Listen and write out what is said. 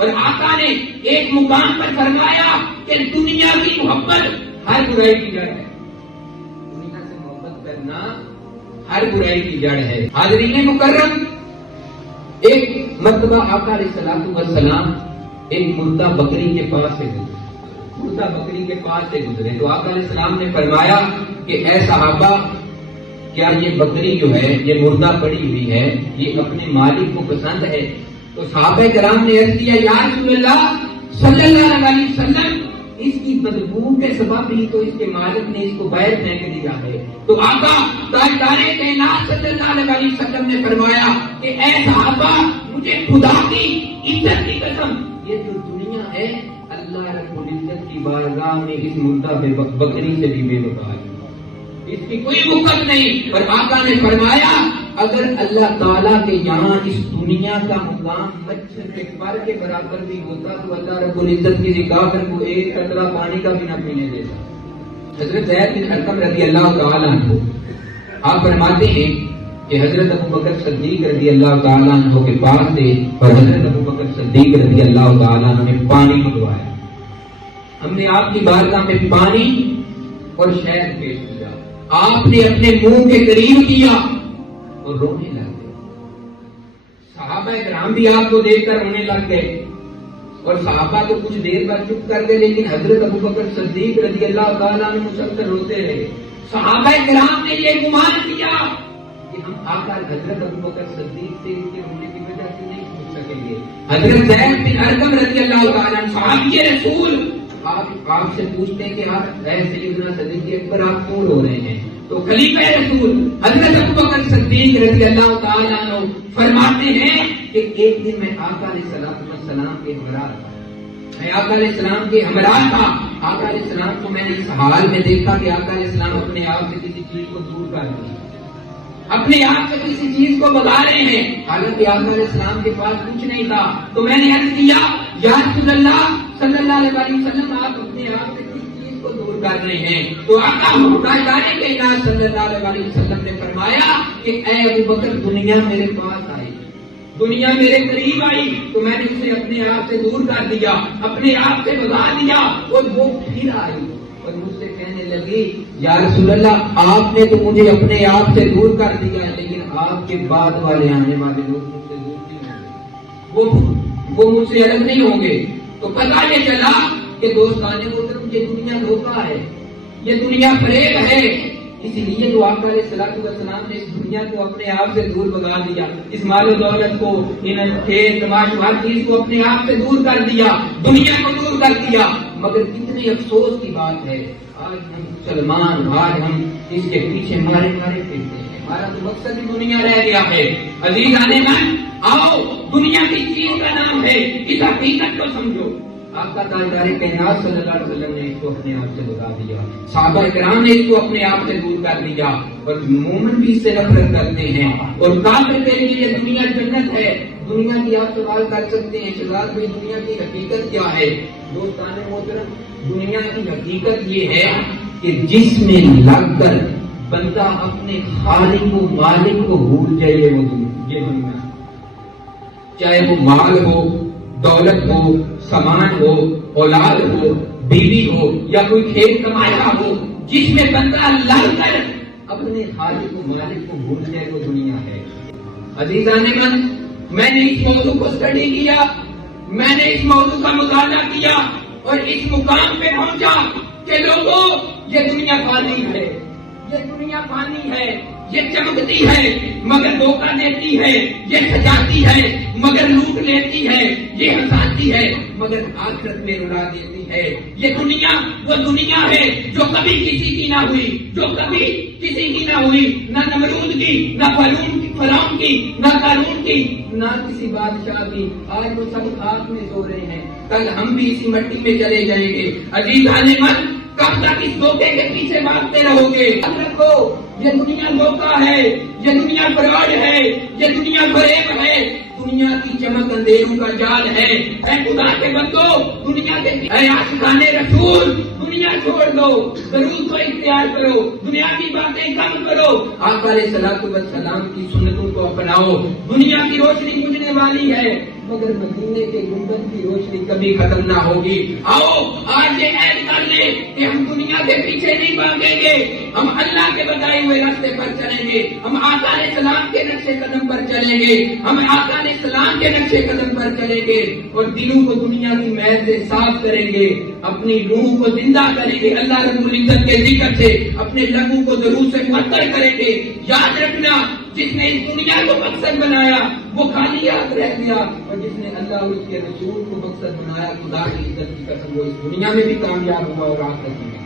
اور آقا نے ایک مقام پر فرمایا کہ دنیا کی محبت ہر برائی کی جڑ ہے، دنیا سے محبت کرنا ہر برائی کی جڑ ہے۔ حاضرین مکرم، ایک مرتبہ آقا علیہ الصلوۃ والسلام ایک مردہ بکری کے پاس سے گزرے، مردہ بکری کے پاس سے گزرے تو آقا علیہ السلام نے فرمایا کہ اے صحابہ، کیا یہ بکری جو ہے یہ مردہ پڑی ہوئی ہے یہ اپنے مالک کو پسند ہے؟ تو صحابہ کرام نے عرض کیا یا رسول اللہ صلی اللہ علیہ وسلم، اس کی بدبو کے سبب ہی تو اس کے مالک نے اس کو باہر پھینک دیا ہے۔ تو آقا تاجدار کائنات صلی اللہ علیہ وسلم نے فرمایا کہ اے صحابہ، مجھے خدا کی عزت کی قسم، یہ جو دنیا ہے اللہ رب العزت کی بارگاہ میں اس مردہ بکری سے بھی بے وفا ہے، اس کی کوئی وقت نہیں۔ اور آقا نے فرمایا اگر اللہ تعالیٰ کے یہاں اس دنیا کا مقام مچھر کے پر کے برابر بھی ہوتا تو اللہ رب العزت کی کافر کو ایک قطرہ پانی کا بھی نہ پینے دیتا۔ حضرت زید بن ارقم رضی اللہ تعالیٰ عنہ آپ فرماتے ہیں کہ حضرت ابو بکر صدیق رضی اللہ تعالیٰ عنہ کے پاس تھے اور حضرت ابو بکر صدیق رضی اللہ تعالیٰ عنہ نے پانی منگوایا، ہم نے آپ کی بارگاہ میں پانی اور شہد پیش کیا، آپ نے اپنے منہ کے قریب کیا اور رونے لگ گئے۔ صحابہ کرام بھی آپ کو دیکھ کر رونے لگ گئے اور صحابہ تو کچھ دیر بعد چپ کر گئے، لیکن حضرت ابو بکر صدیق رضی اللہ تعالیٰ عنہ مسلسل روتے رہے۔ صحابہ کرام نے یہ گمان کیا کہ ہم آقا حضرت ابو بکر صدیق سے ان کے رونے کی وجہ سے نہیں پوچھ سکیں گے۔ حضرت زید بن ارقم رضی اللہ تعالیٰ عنہ صحابی رسول آپ سے پوچھتے ہیں کہ آپ اے سیدنا صدیق اکبر آپ کیوں رو رہے ہیں؟ تو خلیفہ رسول حضرت ابو بکر صدیق رضی اللہ تعالیٰ عنہ فرماتے ہیں کہ ایک دن میں آقا علیہ السلام کے ہمراہ تھا، میں آقا علیہ السلام کے ہمراہ تھا، آقا علیہ السلام کو میں نے اس حال میں دیکھا کہ آقا علیہ السلام اپنے آپ سے کسی چیز کو دور کر دیا، اپنے آپ سے کسی چیز کو بگا رہے ہیں، حالانکہ آقا علیہ السلام کے پاس کچھ نہیں تھا۔ تو میں نے عرض کیا یا رسول اللہ صلی اللہ علیہ وسلم، آپ اپنے آپ سے کس چیز کو دور کر رہے ہیں؟ تو آقا تاجدار کائنات صلی اللہ علیہ وسلم نے فرمایا کہ اے ابو بکر، دنیا میرے پاس آئی، دنیا میرے قریب آئی تو میں نے اسے اپنے آپ سے دور کر دیا، اپنے آپ سے بگا دیا، اور وہ پھر آئی اور مجھ سے کہنے لگی یا رسول اللہ آپ نے تو مجھے اپنے آپ سے دور کر دیا، لیکن آپ کے بعد والے آنے والے لوگ مجھ سے دور نہیں ہوں گے، وہ مجھ سے الگ نہیں ہوں گے۔ تو پتہ یہ چلا کہ دوستانے محترم یہ دنیا دھوکہ ہے، یہ دنیا فریب ہے، اسی لیے تو آقا علیہ السلام نے اس دنیا کو اپنے آپ سے دور بگا دیا، اس مال و دولت کو، ان کھیت تماش ہر چیز کو اپنے آپ سے دور کر دیا، دنیا کو دور کر دیا۔ مگر کتنی افسوس کی بات ہے آج ہم مسلمان، آج ہم اس کے پیچھے مارے پھرتے ہیں، ہمارا تو مقصد ہی دنیا رہ گیا ہے۔ عزیزان من، آؤ دنیا کی چیز کا نام ہے، اس حقیقت کو سمجھو۔ آقا تاجدار کائنات صلی اللہ علیہ وسلم نے اس کو اپنے آپ سے بگا دیا، صحابہ کرام نے اس کو اپنے آپ سے دور کر دیا، اور مومن بھی اس سے نفرت کرتے ہیں، اور کافر کے لیے یہ دنیا جنت ہے۔ دنیا کی آپ سوال کر سکتے ہیں شہزاد بھائی دنیا کی حقیقت کیا ہے؟ دوستان محترم، دنیا کی حقیقت یہ ہے کہ جس میں لگ کر بندہ اپنے خالق و مالک کو بھول جائے وہ دنیا، چاہے وہ مال ہو، دولت ہو، سامان ہو، اولاد ہو، بیوی ہو، یا کوئی کھیت کمایا ہو، جس میں بندہ لگ کر اپنے خالق و مالک کو بھول جائے وہ دنیا ہے۔ عزیزان من، میں نے اس موضوع کو اسٹڈی کیا، میں نے اس موضوع کا مطالعہ کیا اور اس مقام پہ پہنچا کہ لوگوں یہ دنیا فانی ہے، یہ دنیا فانی ہے، یہ چمکتی ہے مگر دھوکہ دیتی ہے، یہ سجاتی ہے مگر لوٹ لیتی ہے، یہ ہنساتی ہے مگر آخرت میں رلا دیتی ہے۔ یہ دنیا وہ دنیا ہے جو کبھی کسی کی نہ ہوئی، جو کبھی کسی کی نہ ہوئی، نہ نمرود کی، نہ فرعون کی، نہ قارون کی، نہ کسی بادشاہ کی۔ آج وہ سب خاک میں سو رہے ہیں، کل ہم بھی اسی مٹی میں چلے جائیں گے۔ عزیزان من، کب تک اس دھوکے کے پیچھے بھاگتے رہو گے؟ رکھو یہ دنیا دھوکہ ہے، یہ دنیا فراڈ ہے، یہ دنیا فریب ہے، دنیا کی چمک اندھیروں کا جال ہے۔ اے خدا کے بندو، دنیا کے اے عاشقان رسول، دنیا چھوڑ دو، درود کو اختیار کرو، دنیا کی باتیں کم کرو، آقا علیہ السلام کی سنتوں کو اپناؤ۔ دنیا کی روشنی بجھنے والی ہے، مگر مدینے کے گنبد کی روشنی کبھی ختم نہ ہوگی. آؤ آج یہ عہد کر لیں کہ ہم دنیا کے پیچھے نہیں بھاگیں گے, ہم اللہ کے بتائے ہوئے راستے پر چلیں گے, ہم آقا علیہ السلام کے نقشے قدم پر چلیں گے, ہم آقا علیہ السلام کے نقشے قدم پر چلیں گے, اور دلوں کو دنیا کی محض سے صاف کریں گے, اپنی روح کو زندہ کریں گے, اللہ رب العزت کے ذکر سے اپنے لبوں کو درود سے معطر کریں گے. یاد رکھنا, جس نے اس دنیا کو مقصد بنایا وہ خالی یاد رہ گیا, اور جس نے اللہ اور اس کے رسول کو مقصد بنایا, خدا کی عزت کی قسم, وہ اس دنیا میں بھی کامیاب ہوا اور آخرت میں.